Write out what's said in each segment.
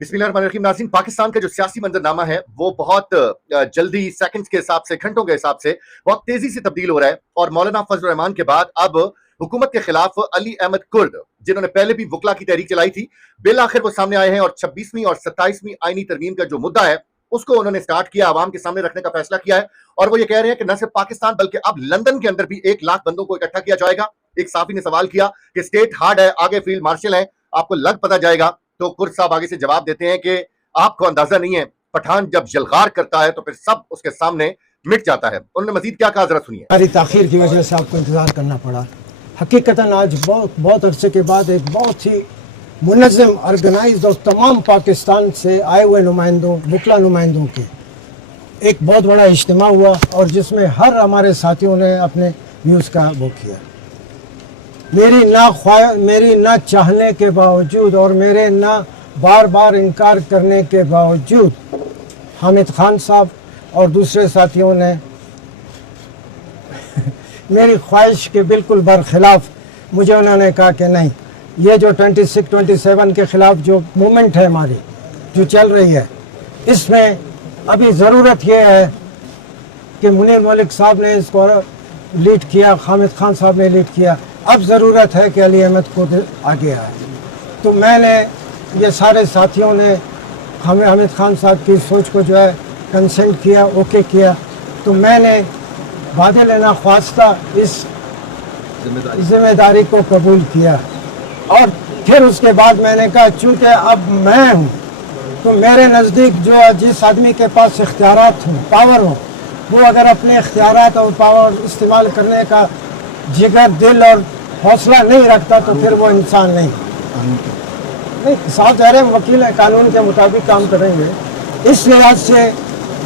बिस्मिल्लाहिर्रहमानिर्रहीम। नाज़रीन, पाकिस्तान का जो सियासी मंजरनामा है वो बहुत जल्दी सेकंड्स के हिसाब से, घंटों के हिसाब से बहुत तेजी से तब्दील हो रहा है। और मौलाना फजल रहमान के बाद अब हुकूमत के खिलाफ अली अहमद कुर्द, जिन्होंने पहले भी वकला की तहरीक चलाई थी, बिल आखिर वो सामने आए हैं और 26वीं और 27वीं आईनी तरमीम का जो मुद्दा है उसको उन्होंने स्टार्ट किया, आवाम के सामने रखने का फैसला किया है। और वो ये कह रहे हैं कि न सिर्फ पाकिस्तान बल्कि अब लंदन के अंदर भी 1 लाख बंदों को इकट्ठा किया जाएगा। एक साफी ने सवाल किया कि स्टेट हार्ड है, आगे फील्ड मार्शल है, आपको लग पता जाएगा। तो कुर्द साहब आगे से जवाब देते हैं कि आपको अंदाजा नहीं है, पठान जब जलगार करता है तो फिर सब उसके सामने मिट जाता है। उन्होंने मजीद क्या कहा, जरा सुनिए। हमारी ताखीर की वजह से आपको इंतज़ार करना पड़ा। हकीकतन आज बहुत अरसे के बाद एक बहुत ही मुनज़्ज़म, ऑर्गेनाइज्ड और तमाम पाकिस्तान से आए हुए नुमाइंदों, वकला नुमाइंदों के एक बहुत बड़ा इज्तिमा हुआ और जिसमें हर हमारे साथियों ने अपने व्यूज़ का वो किया। मेरी ना चाहने के बावजूद और मेरे ना बार बार इनकार करने के बावजूद हामिद खान साहब और दूसरे साथियों ने मेरी ख्वाहिश के बिल्कुल बरखिलाफ़ मुझे उन्होंने कहा कि नहीं, ये जो 26-27 के ख़िलाफ़ जो मूवमेंट है हमारी जो चल रही है, इसमें अभी ज़रूरत ये है कि मुनीर मलिक साहब ने इसको लीड किया, हामिद खान साहब ने लीड किया, अब ज़रूरत है कि अली अहमद को आगे आए। तो मैंने, ये सारे साथियों ने हामिद खान साहब की सोच को जो है कंसेंट किया, ओके किया। तो मैंने बादल नाख्वास्ता इस जिम्मेदारी को कबूल किया। और फिर उसके बाद मैंने कहा चूँकि अब मैं हूँ तो मेरे नज़दीक जो जिस आदमी के पास इख्तियारात हों, पावर हो, वो अगर अपने इख्तियारात और पावर इस्तेमाल करने का जिगर, दिल और हौसला नहीं रखता तो फिर वो इंसान नहीं। साफ ज़ाहिर है वकील है, कानून के मुताबिक काम करेंगे। इस लिहाज से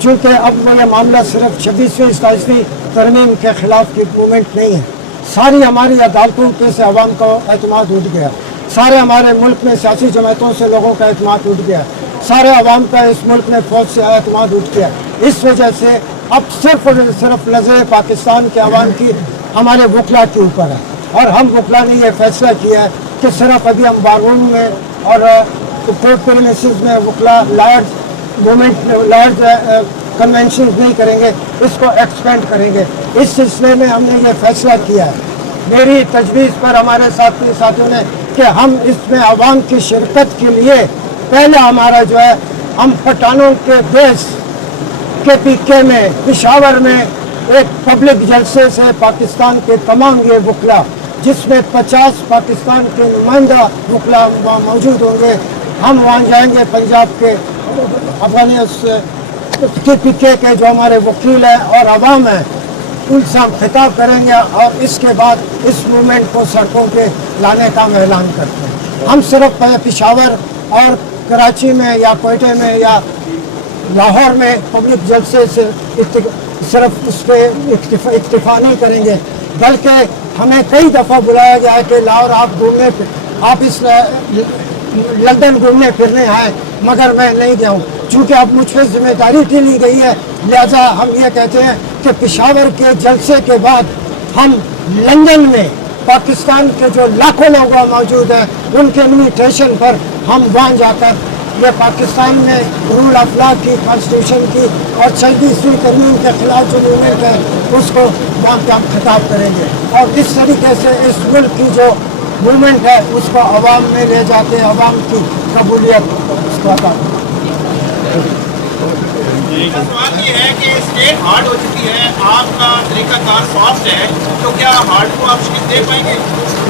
चूँकि अब वो ये मामला सिर्फ 26वीं तरमीम के ख़िलाफ़ की मूवमेंट नहीं है, सारी हमारी अदालतों पे से अवाम का एतमाद उठ गया, सारे हमारे मुल्क में सियासी जमातों से लोगों का एतमाद उठ गया, सारे अवाम का इस मुल्क में फ़ौज से एतमाद उठ गया। इस वजह से अब सिर्फ और सिर्फ नज़र पाकिस्तान के अवाम की हमारे वकला के ऊपर है। और हम वकला ने यह फैसला किया है कि सिर्फ अभी हम बारूम में और कोर्ट प्रीमिसेस में वकला लॉयर्स मूवमेंट, लॉयर्स कन्वेंशन नहीं करेंगे, इसको एक्सपेंड करेंगे। इस सिलसिले में हमने ये फैसला किया है, मेरी तजवीज़ पर हमारे साथियों ने, कि हम इसमें आवाम की शिरकत के लिए पहले हमारा जो है, हम पठानों के बेस के पीके में पिशावर में एक पब्लिक जलसे से पाकिस्तान के तमाम ये वकला, जिसमें 50 पाकिस्तान के नुमाइंदा वकला वहाँ मौजूद होंगे, हम वहाँ जाएंगे। पंजाब के, अफगानिस्तान के के जो हमारे वकील हैं और अवाम हैं, उनसे हम खिताब करेंगे और इसके बाद इस मूवमेंट को सड़कों पे लाने का हम ऐलान करते हैं। हम सिर्फ पिशावर और कराची में या कोयटे में या लाहौर में पब्लिक जलसे से सिर्फ उस पर इक्तिफा नहीं करेंगे, बल्कि हमें कई दफ़ा बुलाया गया है कि लाहौर आप इस लंदन घूमने फिरने आए, मगर मैं नहीं गया हूँ। चूँकि अब मुझ पर जिम्मेदारी ली गई है, लिहाजा हम ये कहते हैं कि पेशावर के जलसे के बाद हम लंदन में पाकिस्तान के जो लाखों लोग मौजूद हैं, उनके इन्विटेशन पर हम वहाँ जाकर ये पाकिस्तान में रूल ऑफ लॉ की, कॉन्स्टिट्यूशन की और 26वीं तरमीम के खिलाफ जो मूवमेंट है उसको वहाँ पर हम खिताब करेंगे। और इस तरीके से इस मुल्क की जो मूवमेंट है उसको अवाम में ले जाते हैं, अवाम की कबूलियत उसको सवाल ये है कि स्टेट हार्ड हो चुकी है, आपका तरीकाकार सॉफ्ट है, तो क्या हार्ड को आप शिकस्त दे पाएंगे?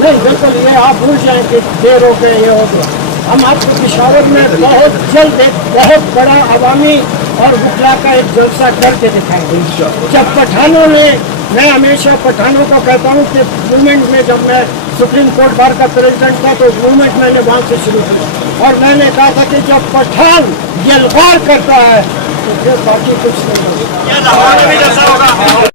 नहीं, बिल्कुल, ये आप भूल जाएं कि देर हो गए, ये हो गया। हम आपको पिशावर में बहुत जल्द एक बहुत बड़ा अवामी और वकला का एक जलसा करके दिखाएंगे। जब पठानों ने, मैं हमेशा पठानों को कहता हूँ कि मूवमेंट में, जब मैं सुप्रीम कोर्ट बार का प्रेसिडेंट था तो मूवमेंट मैंने वहाँ से शुरू की और मैंने कहा था कि जब पठान जलगार करता है तो फिर बाकी कुछ नहीं होगा।